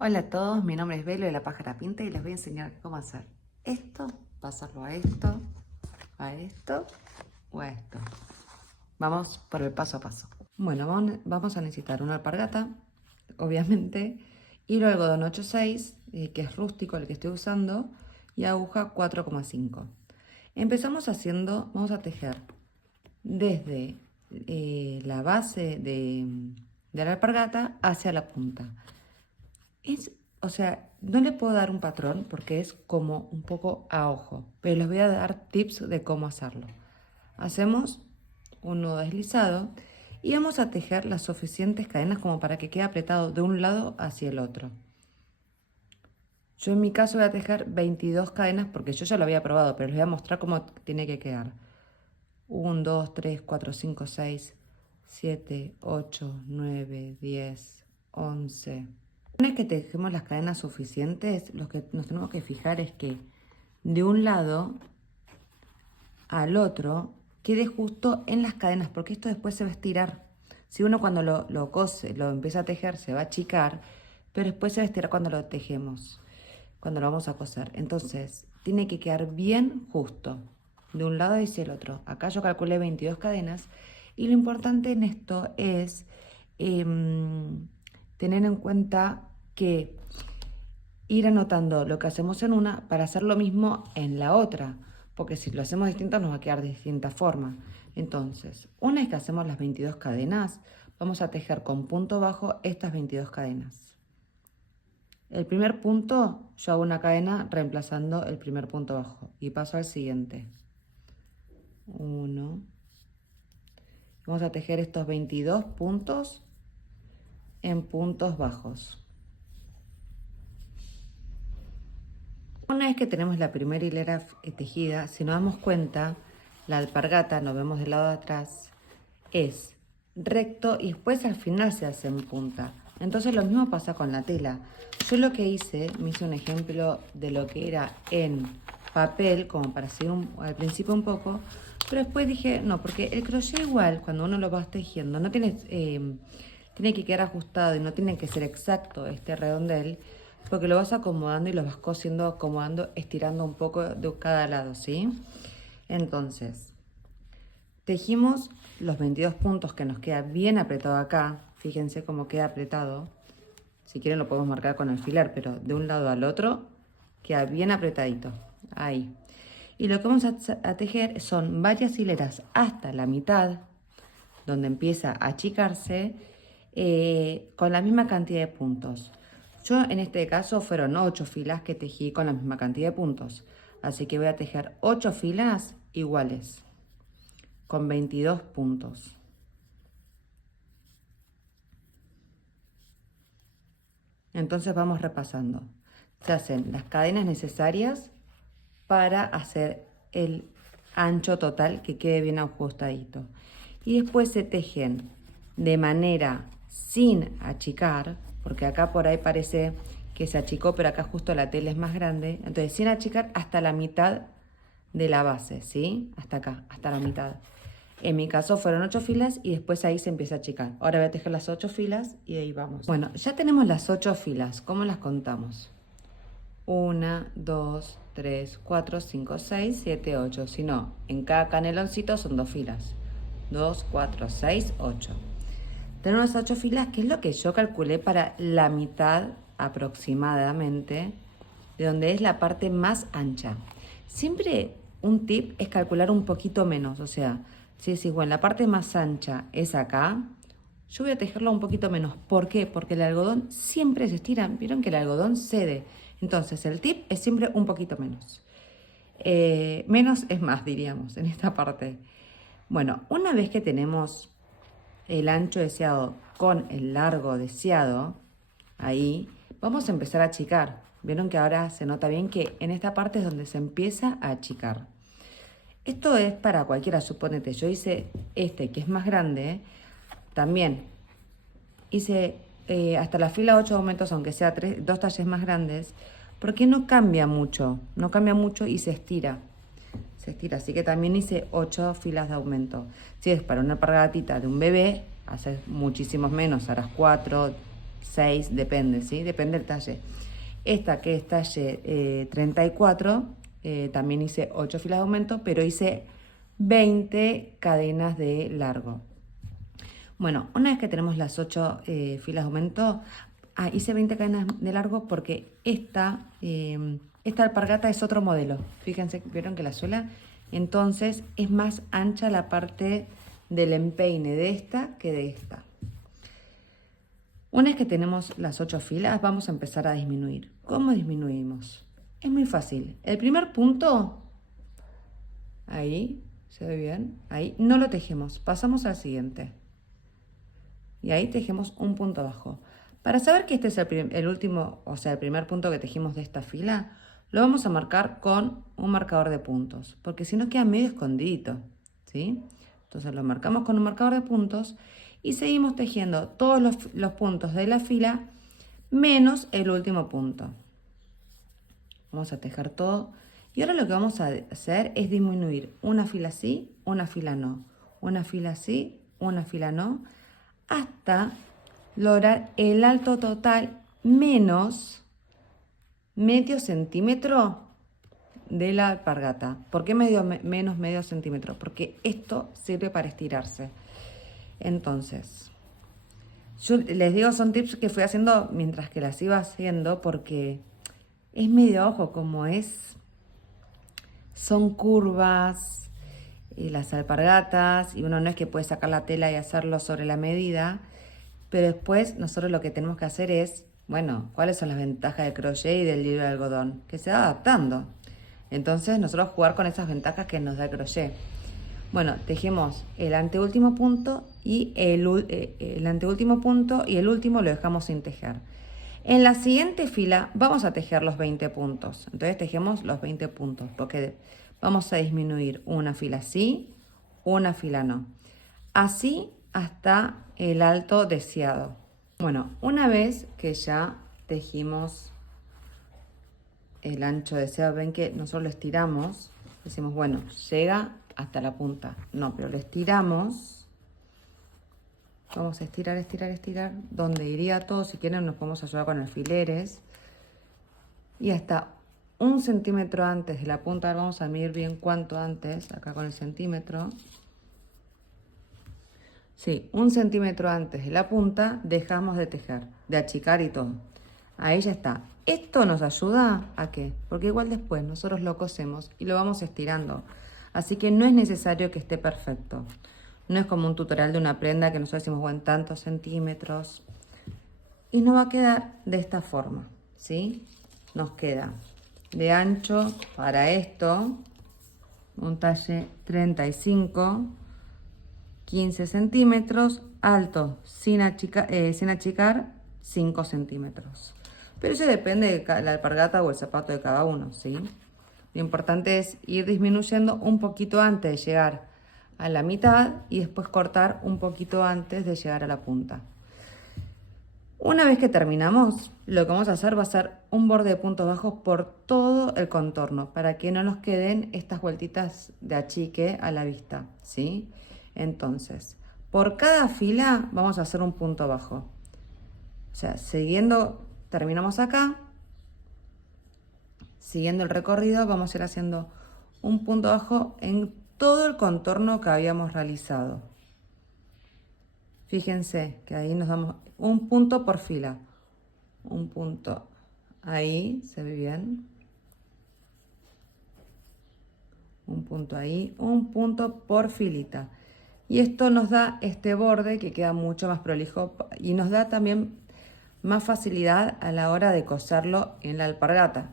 Hola a todos, mi nombre es Belo de La Pájara Pinta y les voy a enseñar cómo hacer esto, pasarlo a esto, a esto o a esto. Vamos por el paso a paso. Bueno, vamos a necesitar una alpargata, obviamente, hilo de algodón 8,6, que es rústico el que estoy usando, y aguja 4,5. Empezamos haciendo, vamos a tejer desde la base de la alpargata hacia la punta. O sea, no le puedo dar un patrón porque es como un poco a ojo, pero les voy a dar tips de cómo hacerlo. Hacemos un nudo deslizado y vamos a tejer las suficientes cadenas como para que quede apretado de un lado hacia el otro. Yo en mi caso voy a tejer 22 cadenas porque yo ya lo había probado, pero les voy a mostrar cómo tiene que quedar. 1, 2, 3, 4, 5, 6, 7, 8, 9, 10, 11. Una vez que tejemos las cadenas suficientes, lo que nos tenemos que fijar es que de un lado al otro quede justo en las cadenas, porque esto después se va a estirar. Si uno cuando lo cose, lo empieza a tejer, se va a achicar, pero después se va a estirar cuando lo tejemos, cuando lo vamos a coser. Entonces, tiene que quedar bien justo, de un lado hacia el otro. Acá yo calculé 22 cadenas, y lo importante en esto es tener en cuenta que ir anotando lo que hacemos en una para hacer lo mismo en la otra, porque si lo hacemos distinto nos va a quedar de distinta forma. Entonces, una vez que hacemos las 22 cadenas, vamos a tejer con punto bajo estas 22 cadenas. El primer punto, yo hago una cadena reemplazando el primer punto bajo y paso al siguiente. 1. Vamos a tejer estos 22 puntos en puntos bajos. Una vez que tenemos la primera hilera tejida, si nos damos cuenta, la alpargata, nos vemos del lado de atrás, es recto y después al final se hace en punta. Entonces lo mismo pasa con la tela. Yo lo que hice, me hice un ejemplo de lo que era en papel, como para seguir al principio un poco, pero después dije, no, porque el crochet igual, cuando uno lo va tejiendo, no tiene, tiene que quedar ajustado y no tiene que ser exacto este redondel, porque lo vas acomodando y lo vas cosiendo, acomodando, estirando un poco de cada lado, ¿sí? Entonces, tejimos los 22 puntos que nos queda bien apretado acá. Fíjense cómo queda apretado. Si quieren lo podemos marcar con alfiler, pero de un lado al otro queda bien apretadito. Ahí. Y lo que vamos a tejer son varias hileras hasta la mitad, donde empieza a achicarse, con la misma cantidad de puntos. Yo en este caso fueron 8 filas que tejí con la misma cantidad de puntos. Así que voy a tejer 8 filas iguales, con 22 puntos. Entonces vamos repasando. Se hacen las cadenas necesarias para hacer el ancho total que quede bien ajustadito. Y después se tejen de manera sin achicar, porque acá por ahí parece que se achicó, pero acá justo la tela es más grande. Entonces sin achicar hasta la mitad de la base, ¿sí? Hasta acá, hasta la mitad. En mi caso fueron 8 filas y después ahí se empieza a achicar. Ahora voy a tejer las 8 filas y ahí vamos. Bueno, ya tenemos las 8 filas. ¿Cómo las contamos? 1, 2, 3, 4, 5, 6, 7, 8. Si no, en cada caneloncito son 2 filas. 2, 4, 6, 8. Tenemos 8 filas, que es lo que yo calculé para la mitad aproximadamente, de donde es la parte más ancha. Siempre un tip es calcular un poquito menos, o sea, si es igual, la parte más ancha es acá, yo voy a tejerlo un poquito menos. ¿Por qué? Porque el algodón siempre se estira. Vieron que el algodón cede. Entonces el tip es siempre un poquito menos. Menos es más, diríamos, en esta parte. Bueno, una vez que tenemos el ancho deseado con el largo deseado, ahí vamos a empezar a achicar. Vieron que ahora se nota bien que en esta parte es donde se empieza a achicar. Esto es para cualquiera, suponete, yo hice este que es más grande, también hice hasta la fila 8 aumentos, aunque sea 2 talles más grandes, porque no cambia mucho y se estira. Se estira, así que también hice 8 filas de aumento. Si es para una alpargatita de un bebé, haces muchísimos menos, harás 4, 6, depende, ¿sí? Depende del talle. Esta que es talle 34, también hice 8 filas de aumento, pero hice 20 cadenas de largo. Bueno, una vez que tenemos las 8 filas de aumento, hice 20 cadenas de largo porque esta alpargata es otro modelo. Fíjense, vieron que la suela, entonces es más ancha la parte del empeine de esta que de esta. Una vez que tenemos las 8 filas, vamos a empezar a disminuir. ¿Cómo disminuimos? Es muy fácil. El primer punto, ahí, ¿se ve bien? Ahí, no lo tejemos. Pasamos al siguiente. Y ahí tejemos un punto abajo. Para saber que este es el último, o sea, el primer punto que tejimos de esta fila, lo vamos a marcar con un marcador de puntos, porque si no queda medio escondidito, ¿sí? Entonces lo marcamos con un marcador de puntos y seguimos tejiendo todos los puntos de la fila menos el último punto. Vamos a tejer todo. Y ahora lo que vamos a hacer es disminuir una fila sí, una fila no. Una fila sí, una fila no. Hasta lograr el alto total menos medio centímetro de la alpargata. ¿Por qué menos medio centímetro? Porque esto sirve para estirarse. Entonces, yo les digo, son tips que fui haciendo mientras que las iba haciendo, porque es medio ojo como es. Son curvas y las alpargatas, y uno no es que puede sacar la tela y hacerlo sobre la medida, pero después nosotros lo que tenemos que hacer es, bueno, ¿cuáles son las ventajas del crochet y del hilo de algodón? Que se va adaptando. Entonces nosotros jugar con esas ventajas que nos da el crochet. Bueno, tejemos el anteúltimo punto y el anteúltimo punto y el último lo dejamos sin tejer. En la siguiente fila vamos a tejer los 20 puntos. Entonces tejemos los 20 puntos porque vamos a disminuir una fila sí, una fila no. Así hasta el alto deseado. Bueno, una vez que ya tejimos el ancho deseado, ven que nosotros lo estiramos, decimos, bueno, llega hasta la punta. No, pero lo estiramos. Vamos a estirar, estirar, estirar. Donde iría todo, si quieren nos podemos ayudar con alfileres. Y hasta 1 centímetro antes de la punta, vamos a medir bien cuánto antes, acá con el centímetro. Sí, 1 centímetro antes de la punta dejamos de tejer, de achicar y todo. Ahí ya está. Esto nos ayuda ¿a qué? Porque igual después nosotros lo cosemos y lo vamos estirando. Así que no es necesario que esté perfecto. No es como un tutorial de una prenda que nosotros decimos, bueno, tantos centímetros. Y nos va a quedar de esta forma, ¿sí? Nos queda de ancho para esto, un talle 35, 15 centímetros, alto sin achicar 5 centímetros. Pero eso depende de la alpargata o el zapato de cada uno, ¿sí? Lo importante es ir disminuyendo un poquito antes de llegar a la mitad y después cortar un poquito antes de llegar a la punta. Una vez que terminamos, lo que vamos a hacer va a ser un borde de puntos bajos por todo el contorno para que no nos queden estas vueltitas de achique a la vista, ¿sí? Entonces, por cada fila vamos a hacer un punto bajo. O sea, terminamos acá. Siguiendo el recorrido vamos a ir haciendo un punto bajo en todo el contorno que habíamos realizado. Fíjense que ahí nos damos un punto por fila. Un punto ahí, se ve bien. Un punto ahí, un punto por filita. Y esto nos da este borde que queda mucho más prolijo y nos da también más facilidad a la hora de coserlo en la alpargata.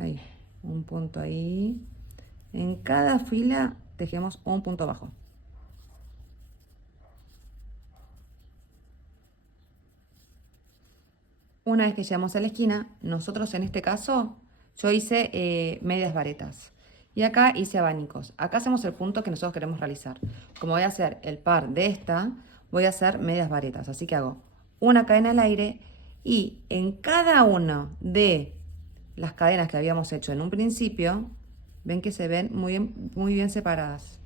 Ahí, un punto ahí. En cada fila tejemos un punto bajo. Una vez que llegamos a la esquina, nosotros en este caso, yo hice medias varetas. Y acá hice abanicos. Acá hacemos el punto que nosotros queremos realizar. Como voy a hacer el par de esta, voy a hacer medias varetas. Así que hago una cadena al aire y en cada una de las cadenas que habíamos hecho en un principio, Ven que se ven muy bien separadas.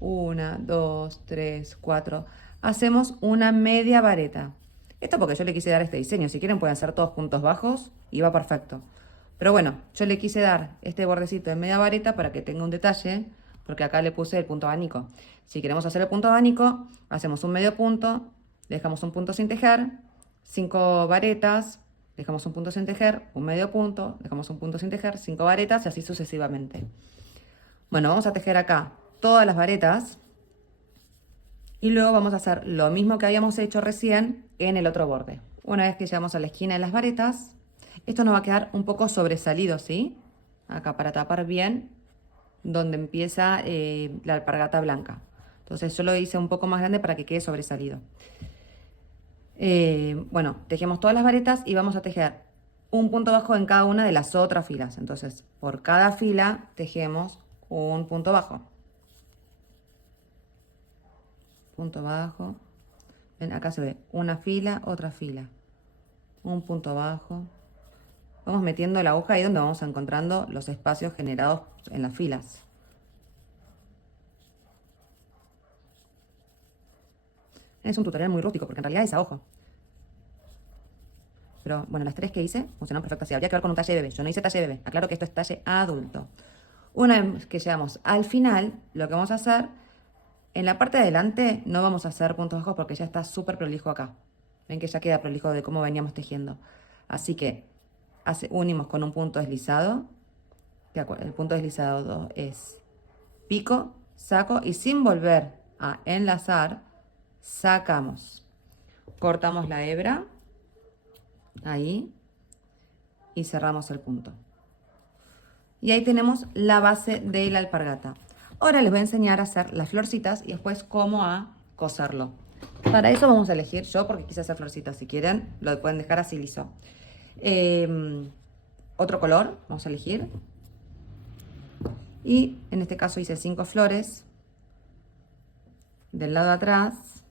1, 2, 3, 4. Hacemos una media vareta. Esto porque yo le quise dar este diseño. Si quieren pueden hacer todos puntos bajos y va perfecto. Pero bueno, yo le quise dar este bordecito de media vareta para que tenga un detalle, porque acá le puse el punto abanico. Si queremos hacer el punto abanico, hacemos un medio punto, dejamos un punto sin tejer, 5 varetas, dejamos un punto sin tejer, un medio punto, dejamos un punto sin tejer, 5 varetas y así sucesivamente. Bueno, vamos a tejer acá todas las varetas y luego vamos a hacer lo mismo que habíamos hecho recién en el otro borde. Una vez que llegamos a la esquina de las varetas, esto nos va a quedar un poco sobresalido, ¿sí? Acá para tapar bien donde empieza la alpargata blanca. Entonces yo lo hice un poco más grande para que quede sobresalido. Bueno, tejemos todas las varetas y vamos a tejer un punto bajo en cada una de las otras filas. Entonces, por cada fila tejemos un punto bajo. Punto bajo. Ven, acá se ve una fila, otra fila. Un punto bajo. Vamos metiendo la aguja ahí donde vamos encontrando los espacios generados en las filas. Es un tutorial muy rústico porque en realidad es a ojo. Pero bueno, las 3 que hice funcionaron perfecto así. Habría que ver con un talle bebé. Yo no hice talle bebé. Aclaro que esto es talle adulto. Una vez que llegamos al final, lo que vamos a hacer, en la parte de adelante no vamos a hacer puntos bajos porque ya está súper prolijo acá. Ven que ya queda prolijo de cómo veníamos tejiendo. Así que unimos con un punto deslizado. El punto deslizado es pico, saco y sin volver a enlazar, sacamos. Cortamos la hebra. Ahí. Y cerramos el punto. Y ahí tenemos la base de la alpargata. Ahora les voy a enseñar a hacer las florcitas y después cómo a coserlo. Para eso vamos a elegir, yo porque quise hacer florcitas, si quieren lo pueden dejar así liso. Otro color, vamos a elegir. Y en este caso hice 5 flores del lado de atrás.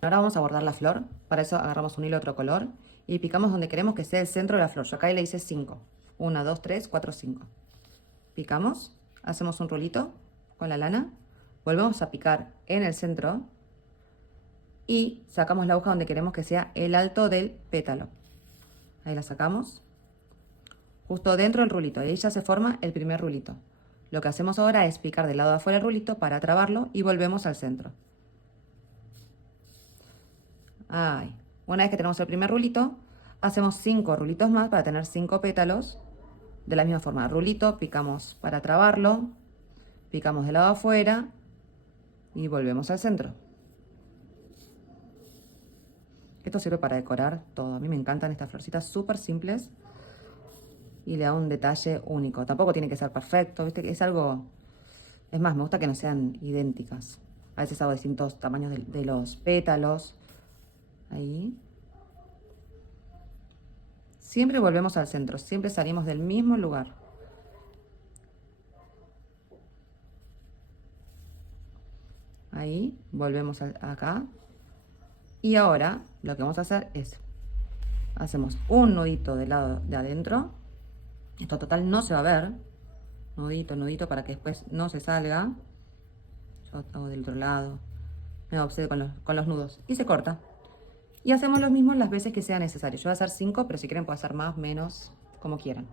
Ahora vamos a bordar la flor. Para eso agarramos un hilo de otro color y picamos donde queremos que sea el centro de la flor. Yo acá le hice 5. 1, 2, 3, 4, 5. Picamos, hacemos un rulito con la lana, volvemos a picar en el centro y sacamos la aguja donde queremos que sea el alto del pétalo. Ahí la sacamos, justo dentro del rulito, y ahí ya se forma el primer rulito. Lo que hacemos ahora es picar del lado de afuera el rulito para trabarlo y volvemos al centro. Ahí. Una vez que tenemos el primer rulito, hacemos 5 rulitos más para tener 5 pétalos. De la misma forma, rulito, picamos para trabarlo, picamos del lado afuera y volvemos al centro. Esto sirve para decorar todo. A mí me encantan estas florcitas súper simples y le da un detalle único. Tampoco tiene que ser perfecto, ¿viste? Que es algo... Es más, me gusta que no sean idénticas. A veces hago distintos tamaños de los pétalos. Ahí. Siempre volvemos al centro, siempre salimos del mismo lugar. Ahí, volvemos acá. Y ahora lo que vamos a hacer es, hacemos un nudito del lado de adentro. Esto total no se va a ver. Nudito, nudito para que después no se salga. Yo hago del otro lado. Me obsedo con los nudos. Y se corta. Y hacemos lo mismo las veces que sea necesario. Yo voy a hacer 5, pero si quieren puedo hacer más, menos, como quieran.